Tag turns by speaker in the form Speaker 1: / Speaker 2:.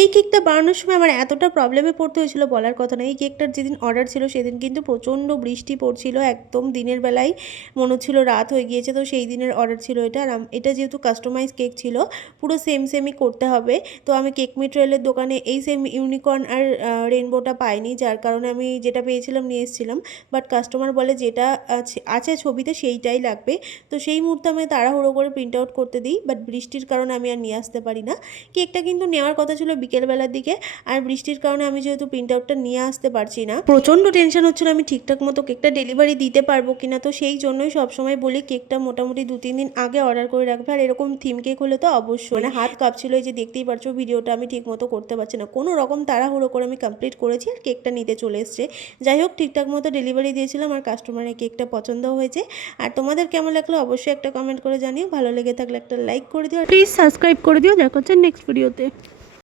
Speaker 1: এই কেকটা বানানোর সময় আমার এতটা প্রবলেমে পড়তে হয়েছিল বলার কথা না এই কেকটার যেদিন অর্ডার ছিল সেদিন কিন্তু প্রচণ্ড বৃষ্টি পড়ছিল, একদম দিনের বেলায় মনে হচ্ছিল রাত হয়ে গিয়েছে, তো সেই দিনের অর্ডার ছিল এটা। আর এটা যেহেতু কাস্টমাইজ কেক ছিল, পুরো সেম সেমই করতে হবে। তো আমি কেক মেটেরিয়ালের দোকানে এই সেম ইউনিকর্ন আর রেনবোটা পাইনি, যার কারণে আমি যেটা পেয়েছিলাম নিয়ে এসেছিলাম। বাট কাস্টমার বলে যেটা আছে আছে ছবিতে সেইটাই লাগবে। তো সেই মুহূর্তে আমি তাড়াহুড়ো করে প্রিন্ট আউট করতে দিই বাট বৃষ্টির কারণে আমি আর নিয়ে আসতে পারি না। কেকটা কিন্তু নেওয়ার কথা ছিল বিকেলবেলার দিকে। আর বৃষ্টির কারণে আমি যেহেতু প্রিন্ট আউটটা নিয়ে আসতে পারছি না। প্রচণ্ড টেনশন হচ্ছিল, আমি ঠিকঠাক মতো কেকটা ডেলিভারি দিতে পারব কিনা? তো সেই জন্যই সবসময় বলি কেকটা মোটামুটি দু, তিন দিন আগে অর্ডার করে রাখবে। আর এরকম থিম কেক হলে তো অবশ্যই। মানে হাত কাঁপছিল যে দেখতেই পারছ ভিডিওটা আমি ঠিক মতো করতে পারছি না। কোনো রকম তাড়াহুড়ো করে আমি কমপ্লিট করেছি আর কেকটা নিতে চলে এসছে। যাই হোক, ঠিকঠাক মতো ডেলিভারি দিয়েছিলাম আর কাস্টমারের কেকটা পছন্দ হয়েছে। আর তোমাদের কেমন লাগল অবশ্যই একটা কমেন্ট করে জানিও। ভালো লেগে থাকলে একটা লাইক করে দিও। প্লিজ সাবস্ক্রাইব করে দিও। দেখা হচ্ছে নেক্সট ভিডিওতে